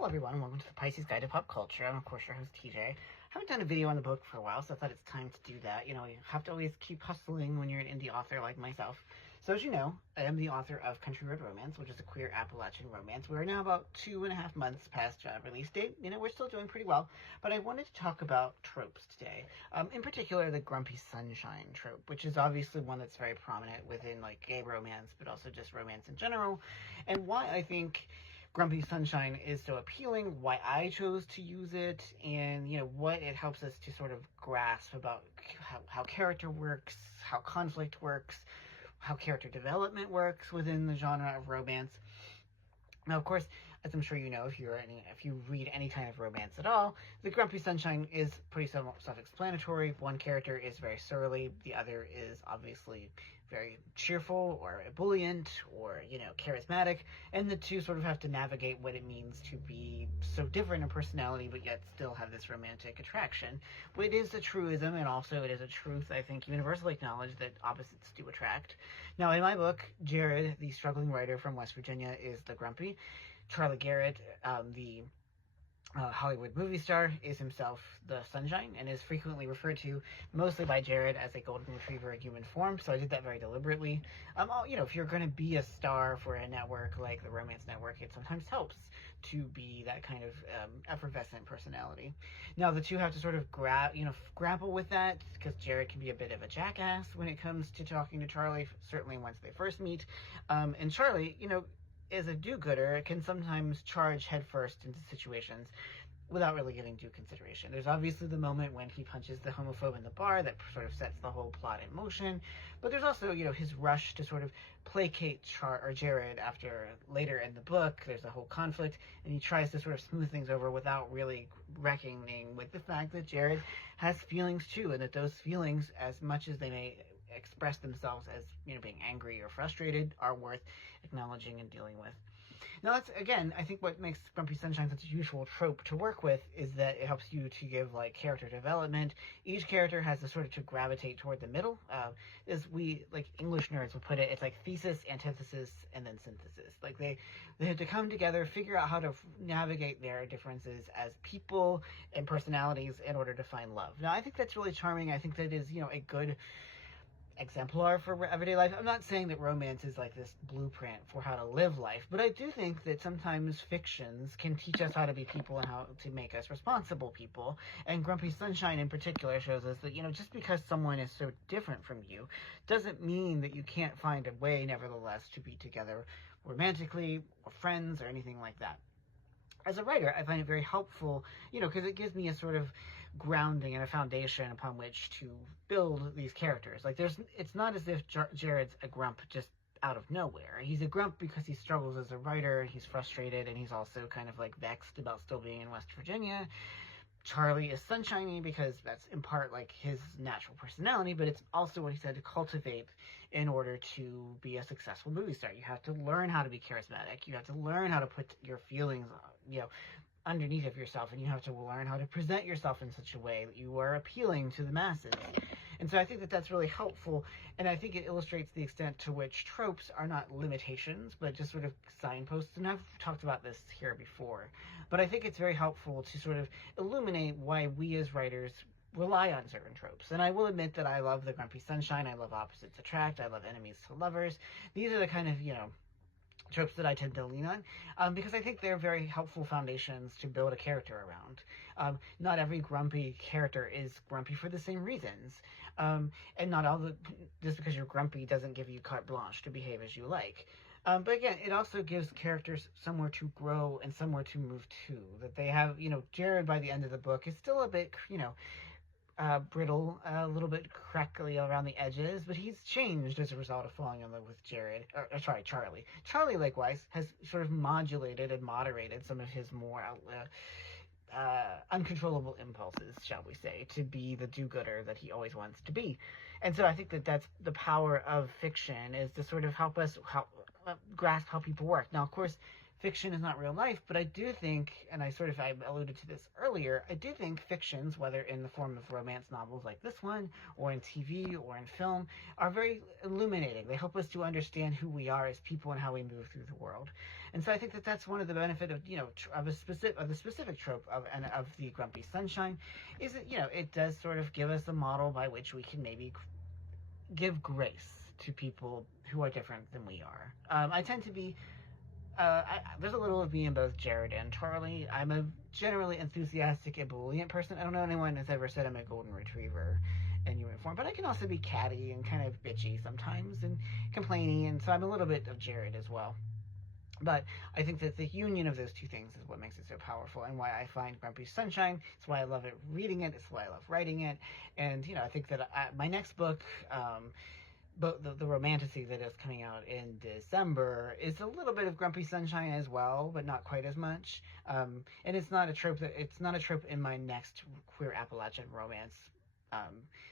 Hello everyone, welcome to the Pisces Guide to Pop Culture. I'm of course your host TJ. I haven't done a video on the book for a while, so I thought it's time to do that. You know, you have to always keep hustling when you're an indie author like myself. So as you know, I am the author of Country Road Romance, which is a queer Appalachian romance. We are now about 2.5 months past release date. You know, we're still doing pretty well, but I wanted to talk about tropes today. In particular, the grumpy sunshine trope, which is obviously one that's very prominent within like gay romance, but also just romance in general, and why I think Grumpy Sunshine is so appealing, why I chose to use it, and, you know, what it helps us to sort of grasp about how character works, how conflict works, how character development works within the genre of romance. Now, of course, as I'm sure you know, if you read any kind of romance at all, the Grumpy Sunshine is pretty self-explanatory. One character is very surly, the other is obviously very cheerful or ebullient or, you know, charismatic, and the two sort of have to navigate what it means to be so different in personality but yet still have this romantic attraction. But it is a truism, and also it is a truth, I think, universally acknowledged, that opposites do attract. Now, in my book, Jared, the struggling writer from West Virginia, is the grumpy. Charlie Garrett, the Hollywood movie star, is himself the sunshine and is frequently referred to, mostly by Jared, as a golden retriever in human form. So I did that very deliberately. You know, if you're going to be a star for a network like the Romance Network, it sometimes helps to be that kind of effervescent personality. Now, the two have to sort of grapple with that, because Jared can be a bit of a jackass when it comes to talking to Charlie, certainly once they first meet. And Charlie, you know, is a do-gooder, can sometimes charge headfirst into situations without really giving due consideration. There's obviously the moment when he punches the homophobe in the bar that sort of sets the whole plot in motion, but there's also, you know, his rush to sort of placate Jared after later in the book. There's a whole conflict, and he tries to sort of smooth things over without really reckoning with the fact that Jared has feelings too, and that those feelings, as much as they may express themselves as, you know, being angry or frustrated, are worth acknowledging and dealing with. Now, that's, again, I think what makes Grumpy Sunshine such a useful trope to work with is that it helps you to give, like, character development. Each character has to sort of to gravitate toward the middle. As we, like, English nerds would put it, it's like thesis, antithesis, and then synthesis. Like, they have to come together, figure out how to navigate their differences as people and personalities in order to find love. Now, I think that's really charming. I think that is, you know, a good exemplar for everyday life. I'm not saying that romance is like this blueprint for how to live life, but I do think that sometimes fictions can teach us how to be people and how to make us responsible people. And Grumpy Sunshine in particular shows us that, you know, just because someone is so different from you doesn't mean that you can't find a way, nevertheless, to be together romantically or friends or anything like that. As a writer, I find it very helpful, you know, because it gives me a sort of grounding and a foundation upon which to build these characters. Like, it's not as if Jared's a grump just out of nowhere. He's a grump because he struggles as a writer, he's frustrated, and he's also kind of, like, vexed about still being in West Virginia. Charlie is sunshiny because that's in part like his natural personality, but it's also what he's had to cultivate in order to be a successful movie star. You have to learn how to be charismatic. You have to learn how to put your feelings, you know, underneath of yourself, and you have to learn how to present yourself in such a way that you are appealing to the masses. And so I think that that's really helpful, and I think it illustrates the extent to which tropes are not limitations, but just sort of signposts. And I've talked about this here before, but I think it's very helpful to sort of illuminate why we as writers rely on certain tropes. And I will admit that I love the Grumpy Sunshine, I love opposites attract, I love enemies to lovers. These are the kind of, you know, tropes that I tend to lean on, because I think they're very helpful foundations to build a character around. Not every grumpy character is grumpy for the same reasons, and not just because you're grumpy doesn't give you carte blanche to behave as you like. But again, it also gives characters somewhere to grow and somewhere to move to. That they have, you know, Jared by the end of the book is still a bit, you know, brittle, a little bit crackly around the edges, but he's changed as a result of falling in love with Charlie. Charlie, likewise, has sort of modulated and moderated some of his more uncontrollable impulses, shall we say, to be the do-gooder that he always wants to be. And so I think that that's the power of fiction, is to sort of help us grasp how people work. Now, of course, fiction is not real life, but I do think, and I alluded to this earlier, I do think fictions, whether in the form of romance novels like this one, or in TV, or in film, are very illuminating. They help us to understand who we are as people and how we move through the world. And so I think that that's one of the benefit of, of the specific trope of the Grumpy Sunshine, is that, it does sort of give us a model by which we can maybe give grace to people who are different than we are. I tend to be, there's a little of me in both Jared and Charlie. I'm a generally enthusiastic, ebullient person. I don't know anyone has ever said I'm a golden retriever in uniform, but I can also be catty and kind of bitchy sometimes and complaining, and so I'm a little bit of Jared as well. But I think that the union of those two things is what makes it so powerful, and why I find Grumpy Sunshine. It's why I love it reading it. It's why I love writing it. And, I think that my next book, but the romantasy that is coming out in December is a little bit of Grumpy Sunshine as well, but not quite as much. And it's not a trope in my next queer Appalachian romance.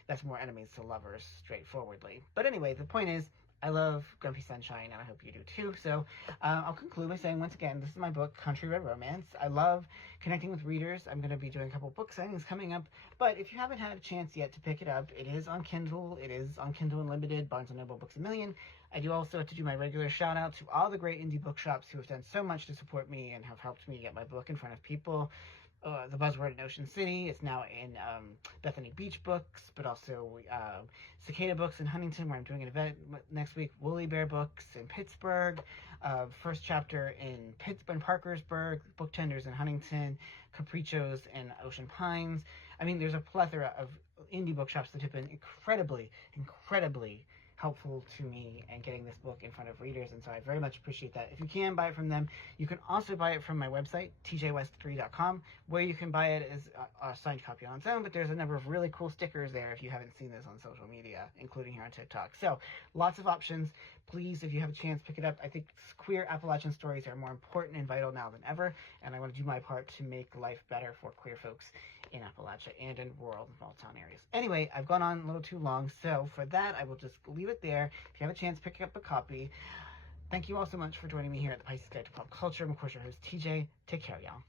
That's more enemies to lovers, straightforwardly. But anyway, the point is, I love Grumpy Sunshine, and I hope you do too. So I'll conclude by saying, once again, this is my book, Country Red Romance. I love connecting with readers. I'm going to be doing a couple book signings coming up. But if you haven't had a chance yet to pick it up, it is on Kindle. It is on Kindle Unlimited, Barnes & Noble Books A Million. I do also have to do my regular shout out to all the great indie bookshops who have done so much to support me and have helped me get my book in front of people. The Buzzword in Ocean City. It's now in Bethany Beach Books, but also Cicada Books in Huntington, where I'm doing an event next week. Woolly Bear Books in Pittsburgh. First Chapter in Parkersburg. Book Tenders in Huntington. Caprichos in Ocean Pines. I mean, there's a plethora of indie bookshops that have been incredibly helpful to me and getting this book in front of readers, and so I very much appreciate that. If you can buy it from them, you can also buy it from my website, tjwest3.com, where you can buy it as a signed copy on its own, but there's a number of really cool stickers there if you haven't seen this on social media, including here on TikTok. So, lots of options. Please, if you have a chance, pick it up. I think queer Appalachian stories are more important and vital now than ever, and I want to do my part to make life better for queer folks in Appalachia and in rural and small town areas. Anyway, I've gone on a little too long, so for that, I will just leave it there. If you have a chance, pick up a copy. Thank you all so much for joining me here at the Pisces Guide to Pop Culture. I'm, of course, your host, TJ. Take care, y'all.